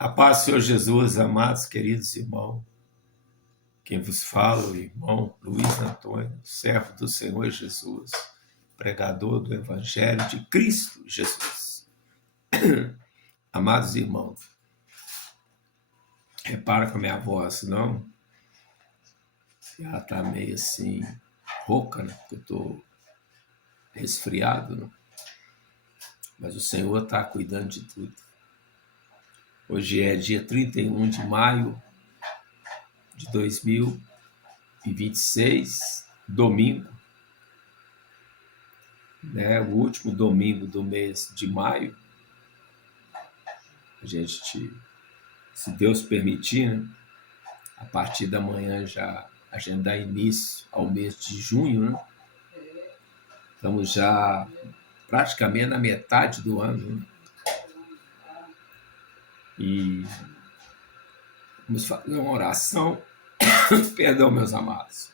A paz, Senhor Jesus, amados, queridos irmãos. Quem vos fala, o irmão Luiz Antônio, servo do Senhor Jesus, pregador do Evangelho de Cristo Jesus. Amados irmãos, repara com a minha voz, não? Ela está meio assim, rouca, né? Porque eu estou resfriado, né? Mas o Senhor está cuidando de tudo. Hoje é dia 31 de maio de 2026, domingo, né? O último domingo do mês de maio. A gente, se Deus permitir, né? A partir da manhã a gente dá início ao mês de junho, né? Estamos já praticamente na metade do ano, né? E vamos fazer uma oração. Perdão, meus amados.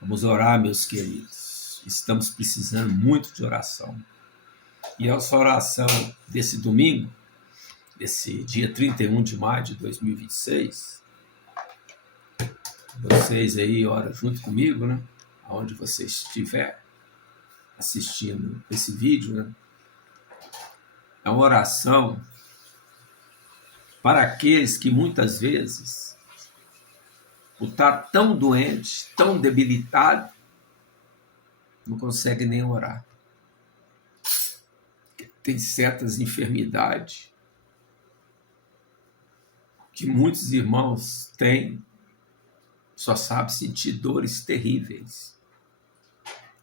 Vamos orar, meus queridos. Estamos precisando muito de oração. E essa oração desse domingo, desse dia 31 de maio de 2026, vocês aí oram junto comigo, né? Aonde você estiver assistindo esse vídeo, né? É uma oração para aqueles que muitas vezes, por estar tão doente, tão debilitado, não consegue nem orar. Tem certas enfermidades que muitos irmãos têm, só sabe sentir dores terríveis.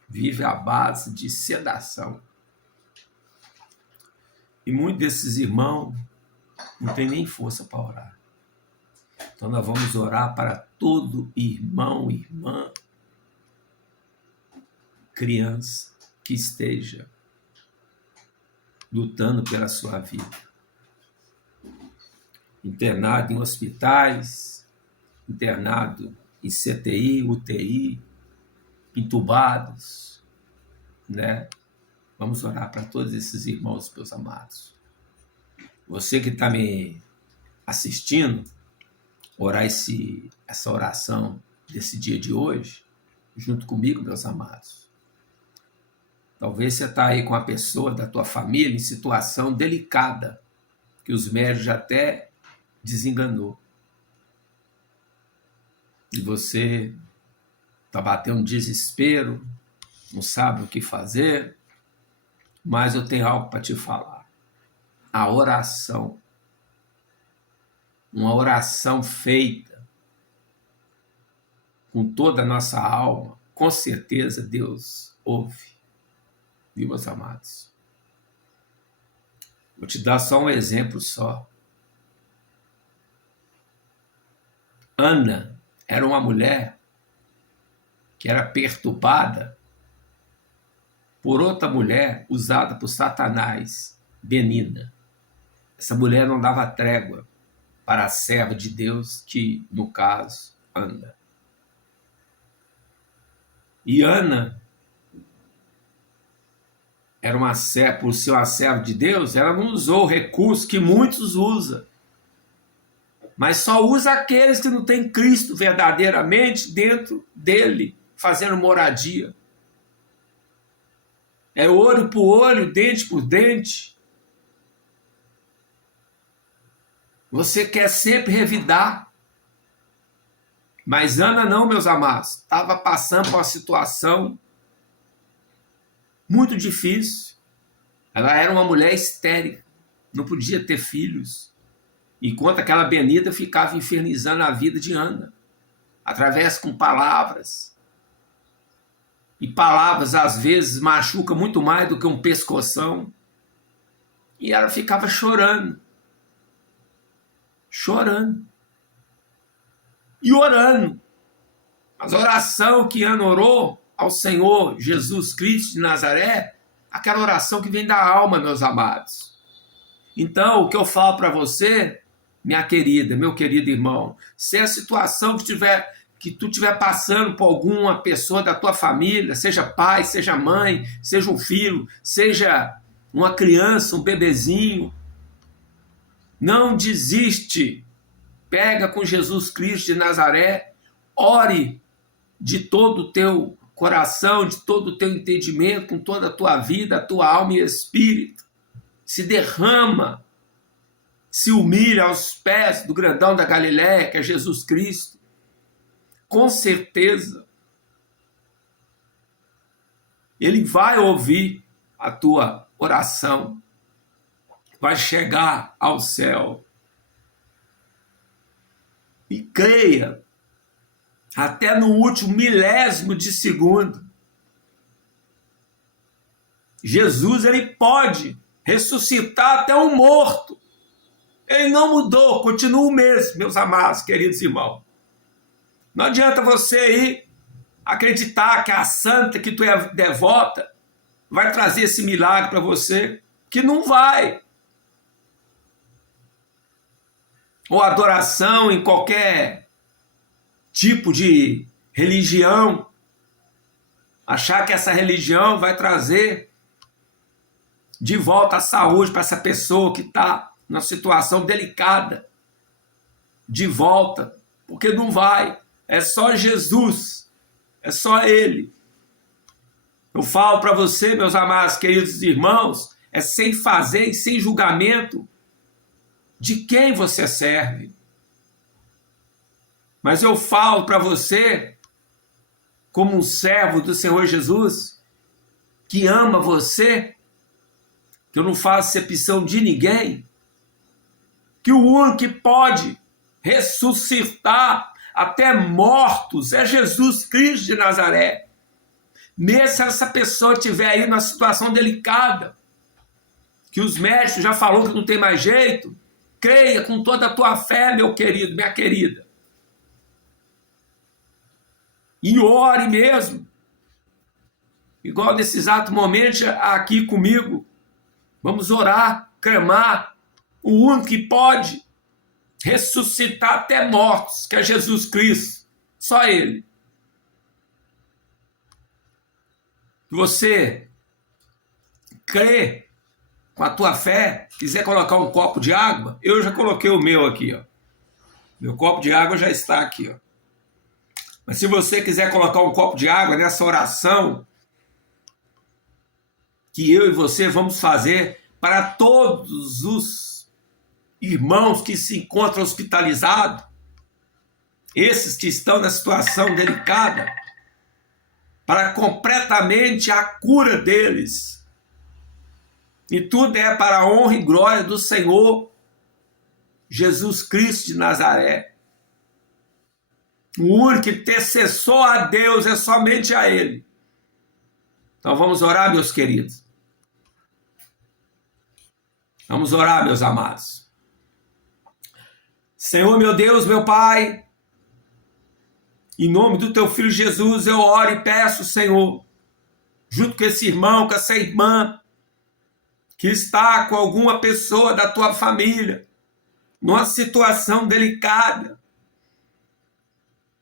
Vive à base de sedação. E muitos desses irmãos não tem nem força para orar. Então nós vamos orar para todo irmão, irmã, criança que esteja lutando pela sua vida. Internado em hospitais, internado em CTI, UTI, entubados, né? Vamos orar para todos esses irmãos, meus amados. Você que está me assistindo, orar essa oração desse dia de hoje, junto comigo, meus amados. Talvez você está aí com a pessoa da tua família em situação delicada, que os médicos já até desenganou. E você está batendo desespero, não sabe o que fazer, mas eu tenho algo para te falar. A oração, uma oração feita com toda a nossa alma, com certeza Deus ouve, viu, meus amados? Vou te dar só um exemplo só. Ana era uma mulher que era perturbada por outra mulher usada por Satanás, Benina. Essa mulher não dava trégua para a serva de Deus, que, no caso, Ana. E Ana era por ser uma serva de Deus, ela não usou o recurso que muitos usam, mas só usa aqueles que não têm Cristo verdadeiramente dentro dele, fazendo moradia. É olho por olho, dente por dente. Você quer sempre revidar. Mas Ana não, meus amados. Estava passando por uma situação muito difícil. Ela era uma mulher estéril. Não podia ter filhos. Enquanto aquela Benita ficava infernizando a vida de Ana. Através com palavras. E palavras, às vezes, machucam muito mais do que um pescoção. E ela ficava chorando. Chorando. E orando. Mas a oração que Ana orou ao Senhor Jesus Cristo de Nazaré, aquela oração que vem da alma, meus amados. Então, o que eu falo para você, minha querida, meu querido irmão, se a situação que tu estiver passando por alguma pessoa da tua família, seja pai, seja mãe, seja um filho, seja uma criança, um bebezinho, Não desiste. Pega com Jesus Cristo de Nazaré. Ore de todo o teu coração, de todo o teu entendimento, com toda a tua vida, a tua alma e espírito. Se derrama, se humilha aos pés do grandão da Galileia, que é Jesus Cristo. Com certeza, Ele vai ouvir a tua oração, vai chegar ao céu. E creia, até no último milésimo de segundo, Jesus, ele pode ressuscitar até um morto. Ele não mudou, continua o mesmo, meus amados, queridos irmãos. Não adianta você ir acreditar que a santa que tu é devota vai trazer esse milagre para você, que não vai. Ou adoração em qualquer tipo de religião, achar que essa religião vai trazer de volta a saúde para essa pessoa que está numa situação delicada, de volta, porque não vai. É só Jesus, é só Ele. Eu falo para você, meus amados, queridos irmãos, é sem fazer e sem julgamento de quem você serve. Mas eu falo para você, como um servo do Senhor Jesus, que ama você, que eu não faço acepção de ninguém, que o único que pode ressuscitar até mortos é Jesus Cristo de Nazaré. Mesmo se essa pessoa estiver aí numa situação delicada, que os médicos já falaram que não tem mais jeito, creia com toda a tua fé, meu querido, minha querida. E ore mesmo. Igual nesse exato momento aqui comigo. Vamos orar, clamar. O único que pode ressuscitar até mortos, que é Jesus Cristo. Só Ele. Se você crê com a tua fé, quiser colocar um copo de água, eu já coloquei o meu aqui, ó. Meu copo de água já está aqui, ó. Mas se você quiser colocar um copo de água nessa oração que eu e você vamos fazer para todos os irmãos que se encontram hospitalizados, esses que estão na situação delicada, para completamente a cura deles. E tudo é para a honra e glória do Senhor Jesus Cristo de Nazaré. O único que intercessor a Deus é somente a Ele. Então vamos orar, meus queridos. Vamos orar, meus amados. Senhor, meu Deus, meu Pai, em nome do Teu Filho Jesus, eu oro e peço, Senhor, junto com esse irmão, com essa irmã, que está com alguma pessoa da Tua família, numa situação delicada,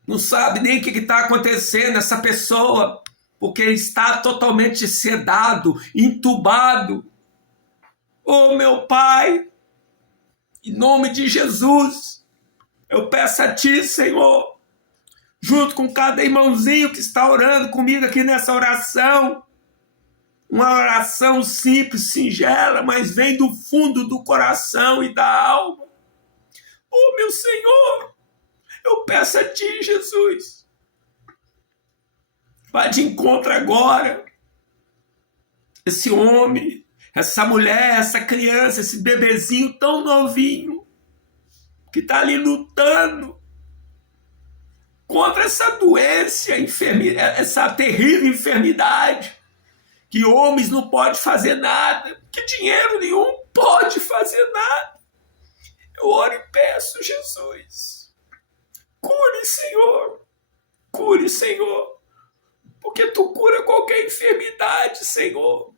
não sabe nem o que está acontecendo essa pessoa, porque está totalmente sedado, entubado. Oh, meu Pai, em nome de Jesus, eu peço a Ti, Senhor, junto com cada irmãozinho que está orando comigo aqui nessa oração, uma oração simples, singela, mas vem do fundo do coração e da alma. Oh, meu Senhor, eu peço a Ti, Jesus, vá de encontro agora, esse homem, essa mulher, essa criança, esse bebezinho tão novinho, que está ali lutando contra essa doença, essa terrível enfermidade, que homens não podem fazer nada, que dinheiro nenhum pode fazer nada. Eu oro e peço, Jesus, cure, Senhor, porque Tu cura qualquer enfermidade, Senhor.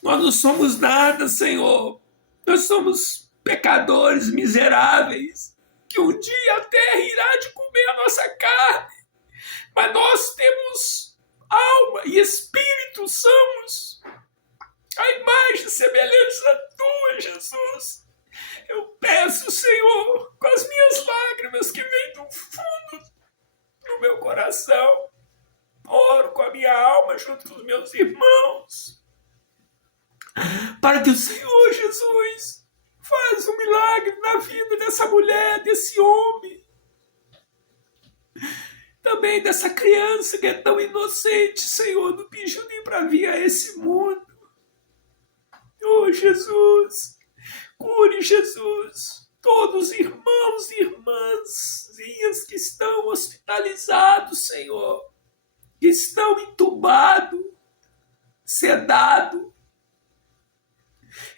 Nós não somos nada, Senhor, nós somos pecadores miseráveis, que um dia a terra irá de comer a nossa carne, mas nós temos alma e espírito, somos a imagem e semelhança Tua, Jesus. Eu peço, Senhor, com as minhas lágrimas que vêm do fundo do meu coração, oro com a minha alma junto com os meus irmãos, para que o Senhor Jesus faça um milagre na vida dessa mulher, desse homem, também dessa criança que é tão inocente, Senhor, não pediu nem para vir a esse mundo. Oh, Jesus, cure, Jesus, todos os irmãos e irmãzinhas que estão hospitalizados, Senhor, que estão entubados, sedados.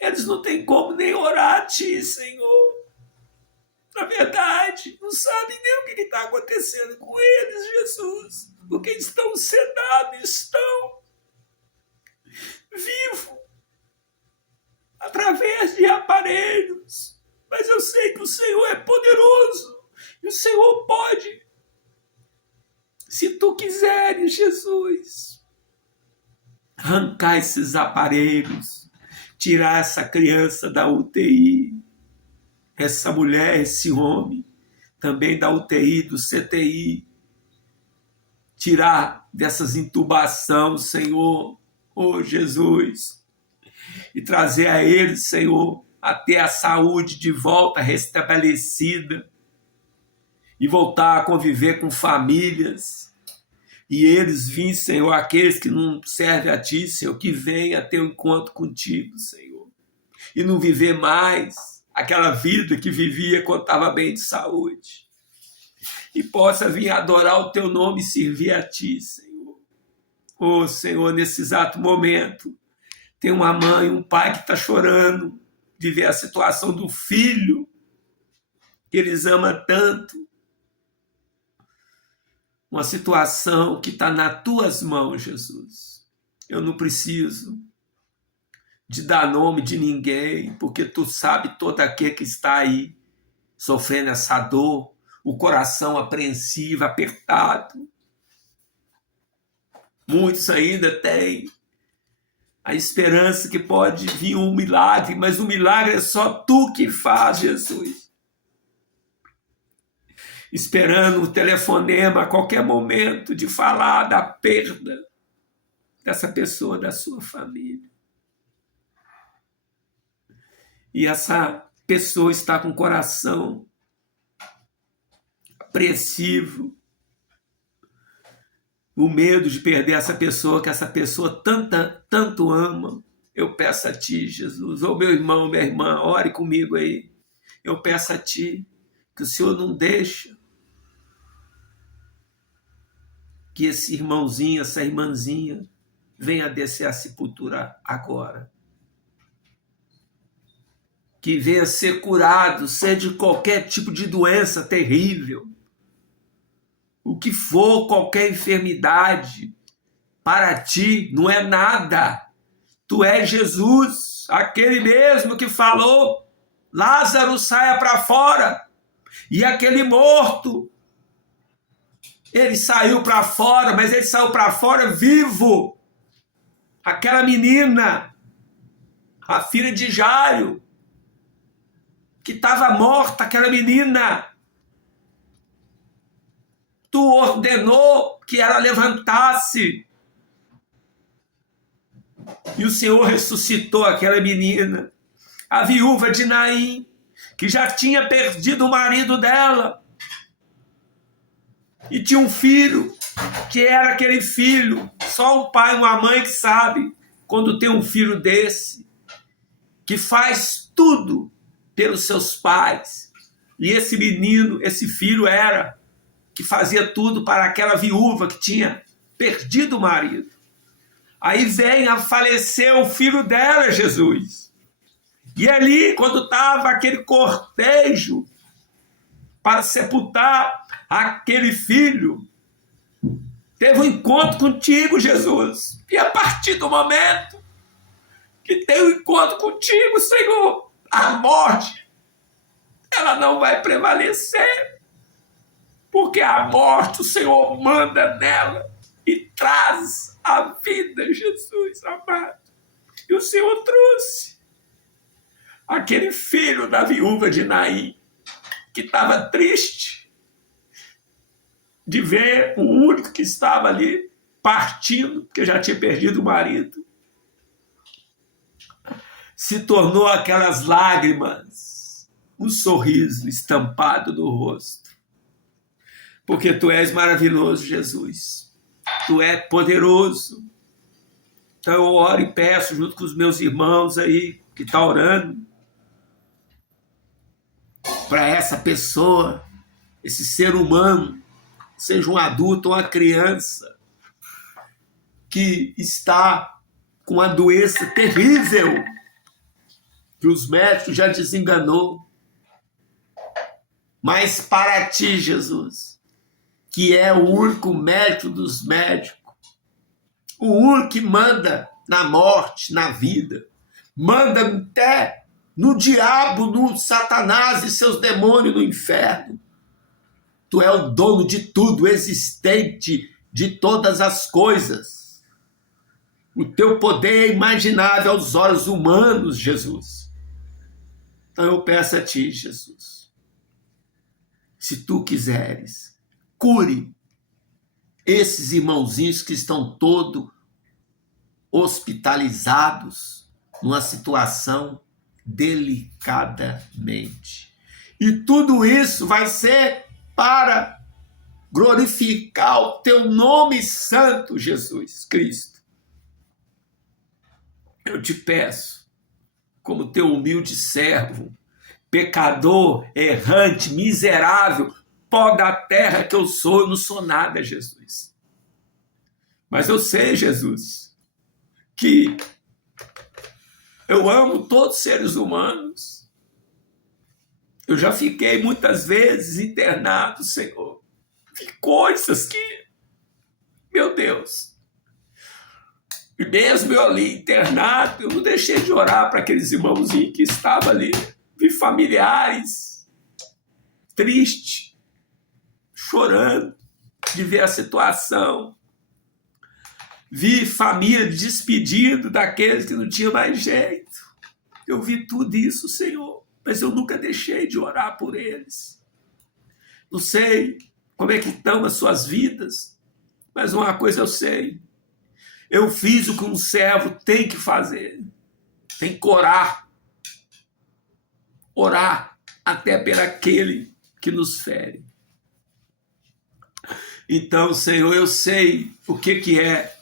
Eles não têm como nem orar a Ti, Senhor. Na verdade, não sabem nem o que está acontecendo com eles, Jesus, porque estão sedados, estão vivos através de aparelhos. Mas eu sei que o Senhor é poderoso e o Senhor pode, se Tu quiseres, Jesus, arrancar esses aparelhos, tirar essa criança da UTI, essa mulher, esse homem, também da UTI, do CTI, tirar dessas intubações, Senhor, oh Jesus, e trazer a eles, Senhor, até a saúde de volta restabelecida, e voltar a conviver com famílias, e eles virem, Senhor, aqueles que não servem a Ti, Senhor, que venham a ter um encontro contigo, Senhor, e não viver mais aquela vida que vivia quando estava bem de saúde, e possa vir adorar o Teu nome e servir a Ti, Senhor. Oh, Senhor, nesse exato momento, tem uma mãe, um pai que está chorando de ver a situação do filho que eles amam tanto, uma situação que está nas Tuas mãos, Jesus. Eu não preciso de dar nome de ninguém, porque Tu sabe todo aquele que está aí sofrendo essa dor, o coração apreensivo, apertado. Muitos ainda têm a esperança que pode vir um milagre, mas o milagre é só Tu que faz, Jesus. Esperando o telefonema a qualquer momento de falar da perda dessa pessoa, da sua família. E essa pessoa está com o coração apreensivo, o medo de perder essa pessoa, que essa pessoa tanto ama. Eu peço a Ti, Jesus, ou meu irmão, minha irmã, ore comigo aí. Eu peço a Ti que o Senhor não deixe que esse irmãozinho, essa irmãzinha venha descer à sepultura agora. Que venha ser curado, seja de qualquer tipo de doença terrível, o que for, qualquer enfermidade, para Ti não é nada. Tu és Jesus, aquele mesmo que falou, Lázaro, saia para fora. E aquele morto, ele saiu para fora, mas ele saiu para fora vivo. Aquela menina, a filha de Jairo, que estava morta, aquela menina, Tu ordenou que ela levantasse. E o Senhor ressuscitou aquela menina. A viúva de Naim, que já tinha perdido o marido dela. E tinha um filho, que era aquele filho. Só um pai e uma mãe que sabe quando tem um filho desse, que faz tudo pelos seus pais. E esse menino, esse filho que fazia tudo para aquela viúva que tinha perdido o marido. Aí vem a falecer o filho dela, Jesus. E ali, quando estava aquele cortejo para sepultar aquele filho, teve um encontro contigo, Jesus. E a partir do momento que tem um encontro contigo, Senhor, a morte, ela não vai prevalecer. Porque a morte o Senhor manda nela e traz a vida, Jesus amado. E o Senhor trouxe aquele filho da viúva de Naim, que estava triste de ver o único que estava ali partindo, porque já tinha perdido o marido, se tornou aquelas lágrimas, um sorriso estampado no rosto. Porque tu és maravilhoso, Jesus. Tu és poderoso. Então eu oro e peço junto com os meus irmãos aí, que estão orando, para essa pessoa, esse ser humano, seja um adulto ou uma criança, que está com uma doença terrível, que os médicos já desenganou. Mas para ti, Jesus, que é o único médico dos médicos, o único que manda na morte, na vida, manda até no diabo, no Satanás e seus demônios no inferno. Tu é o dono de tudo, existente de todas as coisas. O teu poder é imaginável aos olhos humanos, Jesus. Então eu peço a ti, Jesus, se tu quiseres, cure esses irmãozinhos que estão todos hospitalizados numa situação delicadamente. E tudo isso vai ser para glorificar o teu nome santo, Jesus Cristo. Eu te peço, como teu humilde servo, pecador, errante, miserável, pó da terra que eu não sou nada, Jesus. Mas eu sei, Jesus, que eu amo todos os seres humanos. Eu já fiquei muitas vezes internado, Senhor. Vi coisas que, meu Deus, e mesmo eu ali internado, eu não deixei de orar para aqueles irmãozinhos que estavam ali. Vi familiares tristes, chorando de ver a situação. Vi família despedindo daqueles que não tinham mais jeito. Eu vi tudo isso, Senhor, mas eu nunca deixei de orar por eles. Não sei como é que estão as suas vidas, mas uma coisa eu sei. Eu fiz o que um servo tem que fazer. Tem que orar. Orar até por aquele que nos fere. Então, Senhor, eu sei o que é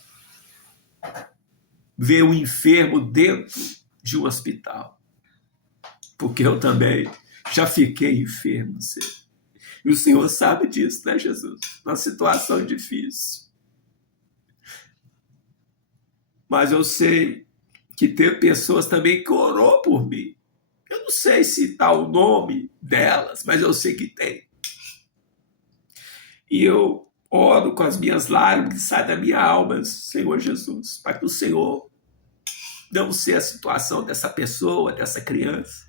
ver um enfermo dentro de um hospital. Porque eu também já fiquei enfermo, Senhor. E o Senhor sabe disso, né, Jesus? Uma situação difícil. Mas eu sei que tem pessoas também que orou por mim. Eu não sei se está o nome delas, mas eu sei que tem. E eu oro com as minhas lágrimas que saem da minha alma, Senhor Jesus, para que o Senhor não sei a situação dessa pessoa, dessa criança,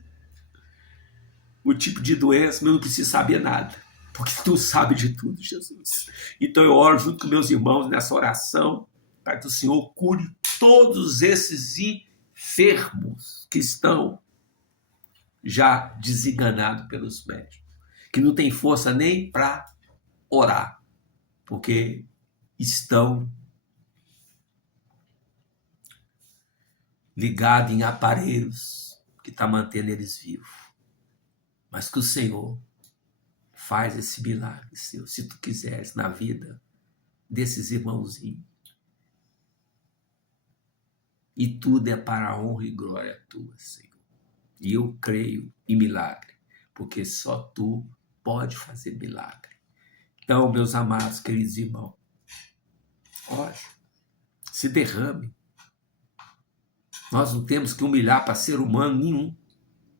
o tipo de doença, mas eu não preciso saber nada, porque tu sabe de tudo, Jesus. Então eu oro junto com meus irmãos nessa oração, para que o Senhor cure todos esses enfermos que estão já desenganados pelos médicos, que não tem força nem para orar, porque estão ligados em aparelhos que estão mantendo eles vivos. Mas que o Senhor faz esse milagre, Senhor, se tu quiseres, na vida desses irmãozinhos. E tudo é para a honra e glória tua, Senhor. E eu creio em milagre, porque só tu pode fazer milagre. Então, meus amados, queridos irmãos, olha, se derrame. Nós não temos que humilhar para ser humano nenhum.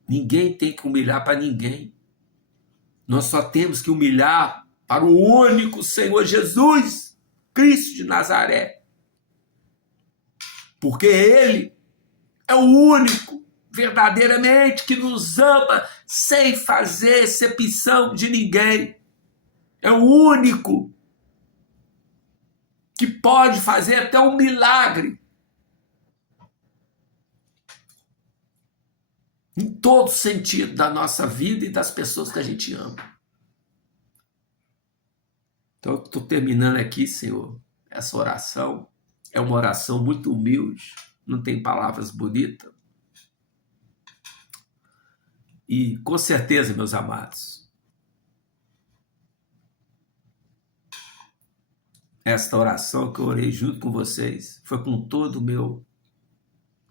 Ninguém tem que humilhar para ninguém. Nós só temos que humilhar para o único Senhor Jesus, Cristo de Nazaré. Porque Ele é o único, verdadeiramente, que nos ama sem fazer exceção de ninguém. É o único que pode fazer até um milagre. em todo sentido da nossa vida e das pessoas que a gente ama. Então, eu estou terminando aqui, Senhor, essa oração. É uma oração muito humilde, não tem palavras bonitas. E, com certeza, meus amados, esta oração que eu orei junto com vocês foi com todo o meu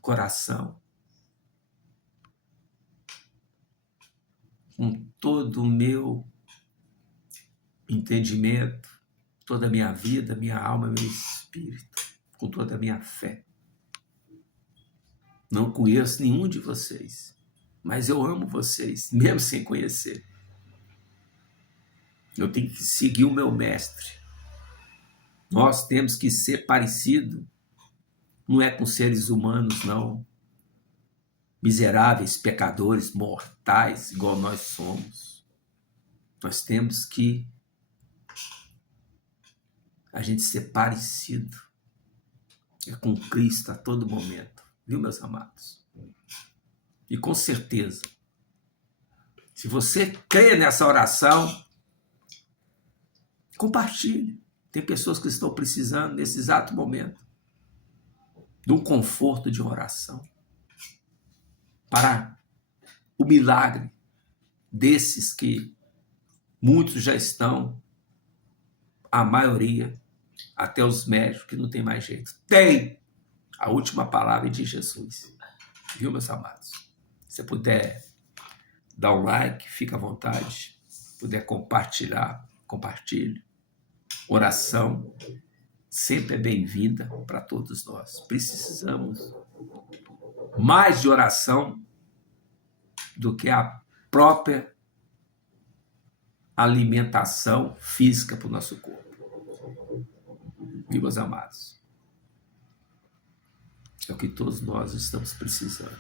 coração, com todo o meu entendimento, toda a minha vida, minha alma, meu espírito, com toda a minha fé. Não conheço nenhum de vocês, mas eu amo vocês, mesmo sem conhecer. Eu tenho que seguir o meu mestre. Nós temos que ser parecido, não é com seres humanos, não. Miseráveis, pecadores, mortais, igual nós somos. Nós temos que a gente ser parecido com Cristo a todo momento, viu, meus amados? E com certeza, se você crê nessa oração, compartilhe. Tem pessoas que estão precisando, nesse exato momento, de um conforto de oração para o milagre desses que muitos já estão, a maioria, até os médicos, que não tem mais jeito. Tem a última palavra de Jesus. Viu, meus amados? Se puder dar um like, fica à vontade. Se puder compartilhar, compartilhe. Oração sempre é bem-vinda para todos nós. Precisamos mais de oração do que a própria alimentação física para o nosso corpo. Viu, meus amados? É o que todos nós estamos precisando.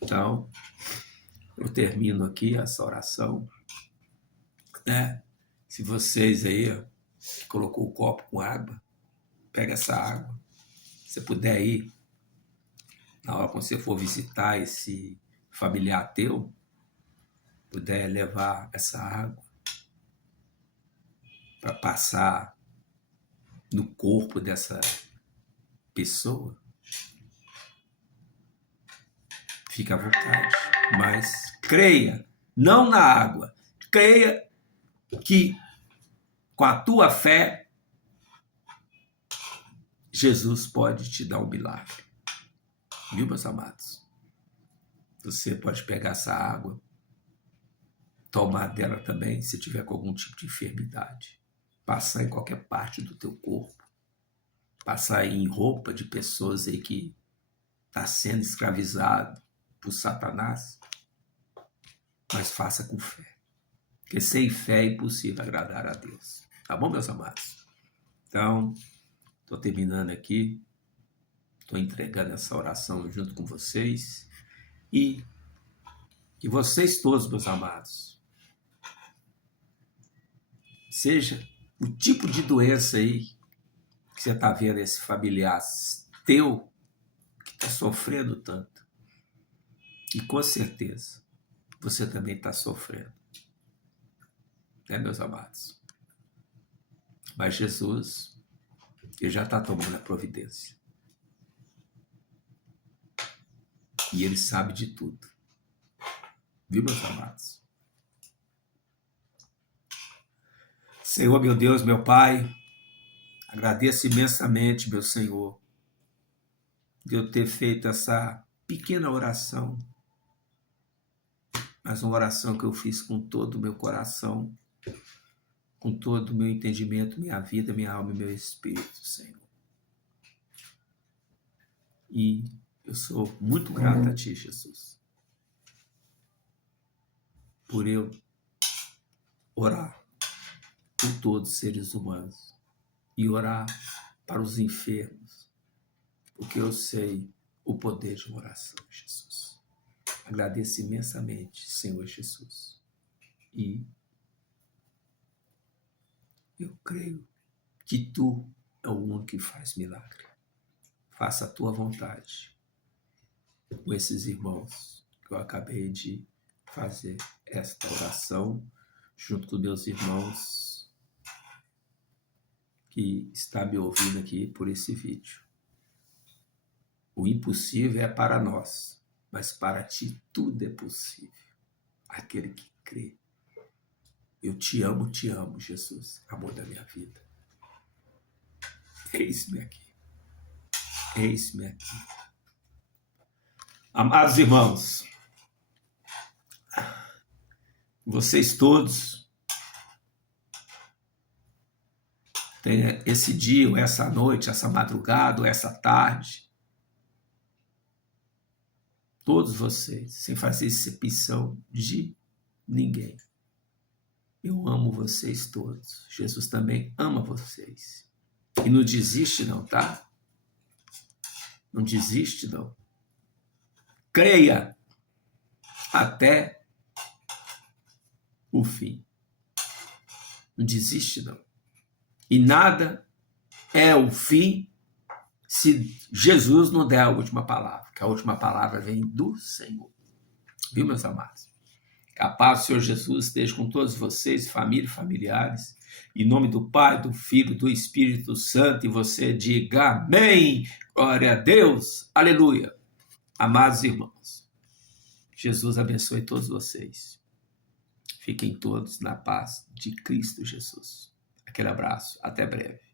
Então, eu termino aqui essa oração, né? Se vocês aí que colocou o copo com água, pega essa água. Se puder ir, na hora que você for visitar esse familiar teu, puder levar essa água para passar no corpo dessa pessoa, fica à vontade. Mas creia, não na água, creia que com a tua fé, Jesus pode te dar um milagre. Viu, meus amados? Você pode pegar essa água, tomar dela também, se tiver com algum tipo de enfermidade. Passar em qualquer parte do teu corpo. Passar em roupa de pessoas aí que está sendo escravizado por Satanás. Mas faça com fé. Porque sem fé é impossível agradar a Deus. Tá bom, meus amados? Então, estou terminando aqui. Estou entregando essa oração junto com vocês. E que vocês todos, meus amados, seja o tipo de doença aí que você está vendo esse familiar teu que está sofrendo tanto. E com certeza, você também está sofrendo. Né, meus amados? Mas Jesus, ele já está tomando a providência. E ele sabe de tudo. Viu, meus amados? Senhor, meu Deus, meu Pai, agradeço imensamente, meu Senhor, de eu ter feito essa pequena oração, mas uma oração que eu fiz com todo o meu coração, com todo o meu entendimento, minha vida, minha alma e meu espírito, Senhor. E eu sou muito grato a Ti, Jesus, por eu orar por todos os seres humanos e orar para os enfermos, porque eu sei o poder de uma oração, Jesus. Agradeço imensamente, Senhor Jesus. E eu creio que Tu é o único que faz milagre. Faça a Tua vontade com esses irmãos Eu acabei de fazer esta oração junto com meus irmãos que está me ouvindo aqui por esse vídeo. O impossível é para nós, mas para ti tudo é possível. Aquele que crê. Eu te amo, Jesus, amor da minha vida. Eis-me aqui. Eis-me aqui. Amados irmãos, vocês todos têm esse dia, ou essa noite, essa madrugada, ou essa tarde, todos vocês, sem fazer exceção de ninguém. Eu amo vocês todos. Jesus também ama vocês. E não desiste não, tá? Não desiste não. Creia até o fim. Não desiste não. E nada é o fim se Jesus não der a última palavra. Que a última palavra vem do Senhor. Viu, meus amados? Que a paz do Senhor Jesus esteja com todos vocês, família e familiares. Em nome do Pai, do Filho, do Espírito Santo. E você diga amém. Glória a Deus. Aleluia. Amados irmãos, Jesus abençoe todos vocês. Fiquem todos na paz de Cristo Jesus. Aquele abraço. Até breve.